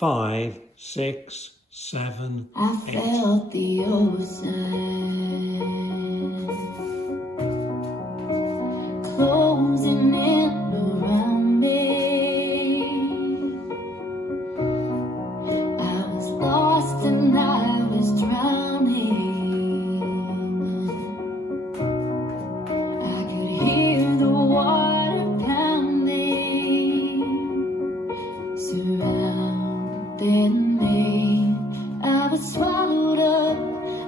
5, 6, 7, I 8. felt the ocean closing in around me. I was lost and I was drowning. I could hear the water pounding, surrounded me. I was swallowed up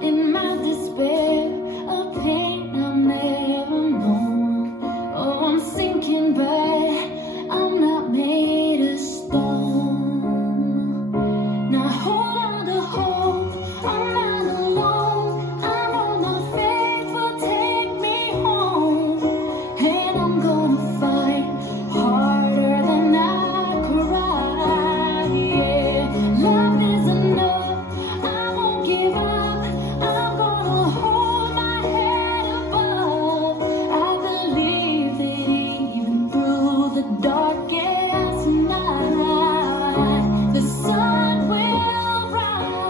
in my despair, a pain I've never known. Oh, I'm sinking, but I'm not made of stone. Now hold on to hope, I'm not alone. I know my faith will take me home, and I'm gonna fight harder than I cry. Yeah, love is enough, I won't give up. I'm gonna hold my head above. I believe that even through the darkest night, the sun will rise.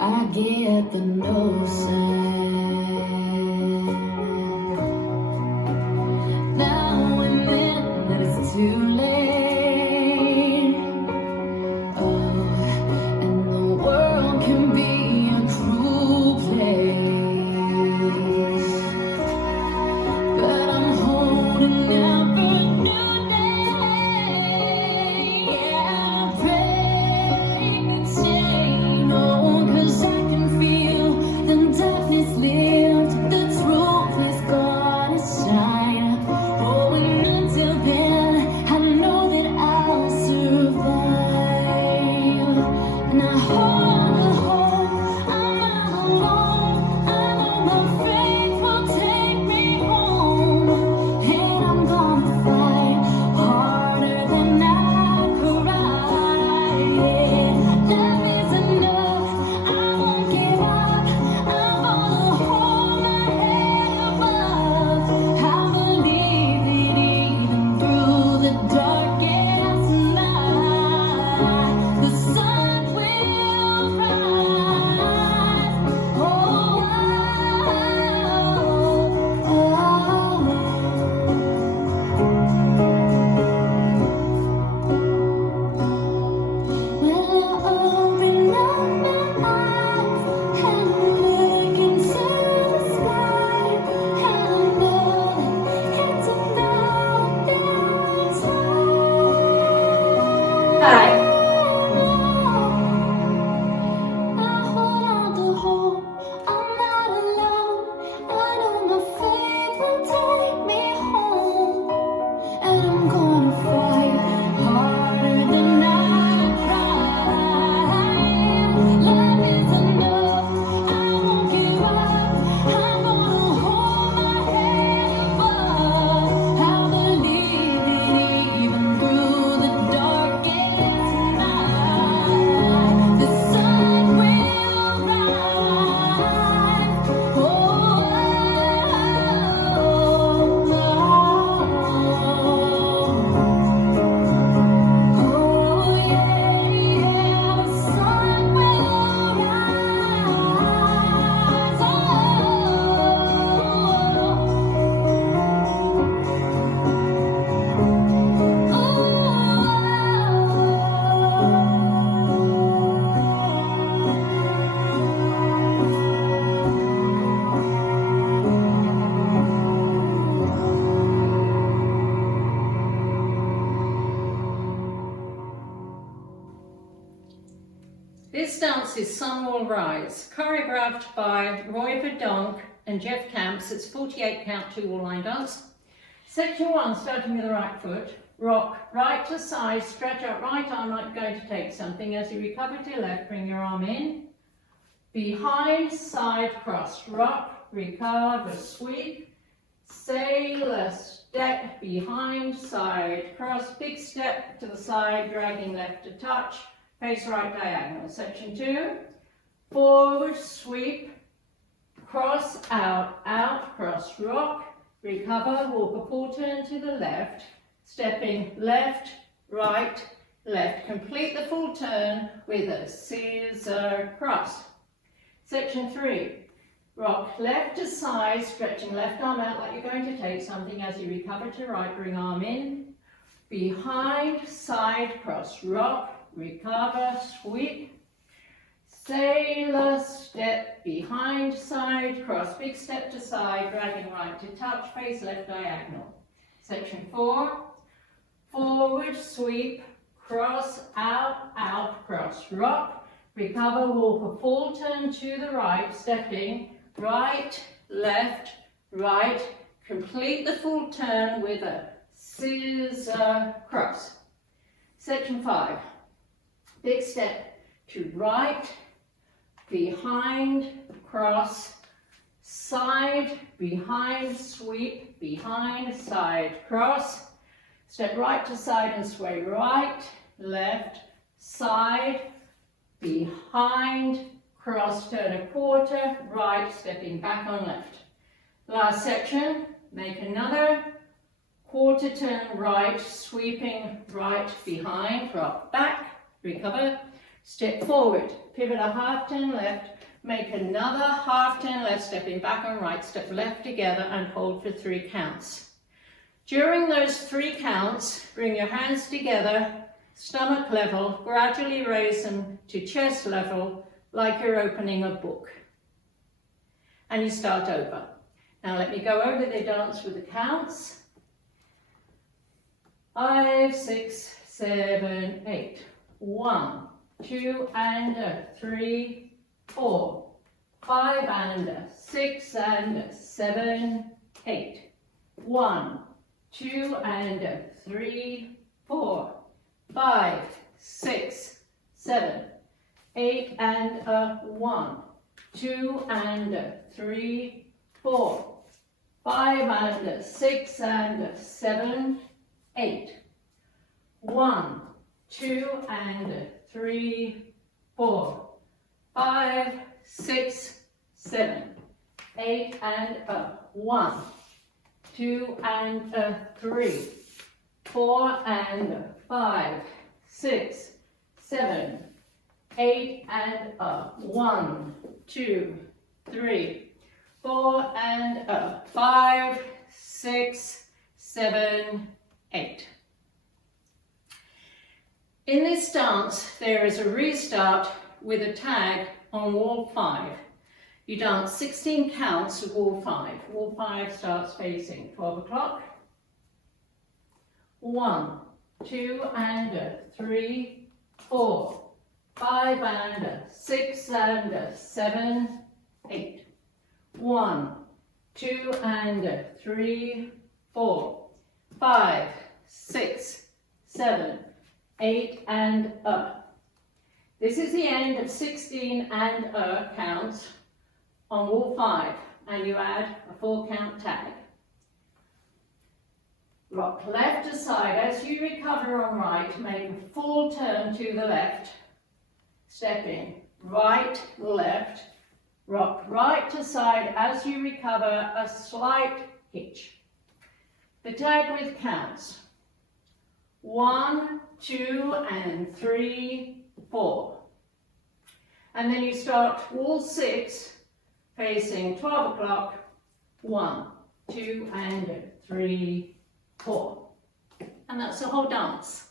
I get the notion now and then that it's too late. Oh, and the world can be a cruel place, but I'm holding out for a new day. Yeah, I break the chain, oh, 'cause I can feel the darkness lift, the truth is gonna shine. Oh, and until then, I know that I'll survive. And I hold on to hope, I'm not alone. I know my faith will take me home, and I'm gonna fight harder than I cry. Yeah, love is enough, I won't give up. I'm gonna hold my head above. I believe that even through the darkest night, the sun will rise. Oh, oh, When I open up my eyes and look into the sky, I know it's about this time. Hi. I hold on to hope, I'm not alone. I know my faith will take me home, and I'm gonna fight harder than I cry. Love is enough, I won't give up. I'm gonna hold my head above. I believe that even through the darkest night, the sun will rise. Oh, yeah, the sun will rise. This dance is Sun Will Rise, choreographed by Roy Verdonk and Jeff Camps. It's 48 count 2 wall line dance. Section 1, starting with the right foot. Rock right to side, stretch out right arm like you're going to take something. As you recover to your left, bring your arm in. Behind, side, cross. Rock, recover, sweep. Sail a step behind, side, cross. Big step to the side, dragging left to touch. Face right diagonal. Section 2, forward sweep, cross, out, out, cross, rock, recover, walk a full turn to the left, stepping left, right, left. Complete the full turn with a scissor cross. Section 3. Rock left to side, stretching left arm out like you're going to take something. As you recover to right, bring arm in. Behind, side, cross, rock, recover, sweep. Sailor step, behind, side, cross, big step to side, dragging right to touch, face left diagonal. Section 4. Forward sweep, cross, out, out, cross, rock, recover, walk a full turn to the right, stepping right, left, right, complete the full turn with a scissor cross. Section 5, big step to right, behind, cross, side, behind, sweep, behind, side, cross, step right to side and sway right, left, side, behind, cross, turn a quarter, right, stepping back on left. Last section, make another quarter turn right, sweeping right, behind, drop back, recover, step forward, pivot a half turn left, make another half turn left, stepping back on right, step left together and hold for 3 counts. During those 3 counts, bring your hands together, stomach level, gradually raise them to chest level like you're opening a book. And you start over. Now let me go over the dance with the counts. 5, 6, 7, 8. 1, 2 and 3, 4, 5 and 6 and 7, 8. 1, 2 and 3, 4, 5, 6, 7, 8 and 1, 2 and 3, 4, 5 and 6 and 7, 8. 1, 2 and 3, 4, 5, 6, 7, 8 and 1, 2 and 3, 4 and 5, 6, 7, 8 and 1, 2, 3, 4 and 5, 6, 7, 8. In this dance, there is a restart with a tag on wall 5. You dance 16 counts of wall 5. Wall 5 starts facing 12 o'clock. 1, 2 and 3, 4, 5 and 6 and 7, 8. 1, 2 and 3, 4, 5, 6, 7, 8 and This is the end of 16 and counts on wall 5, and you add a 4-count tag. Rock left to side. As you recover on right, make a full turn to the left, stepping right, left, rock right to side. As you recover, a slight hitch. The tag with counts. 1, 2 and 3, 4. And then you start wall 6 facing 12 o'clock. 1, 2 and 3, 4. And that's the whole dance.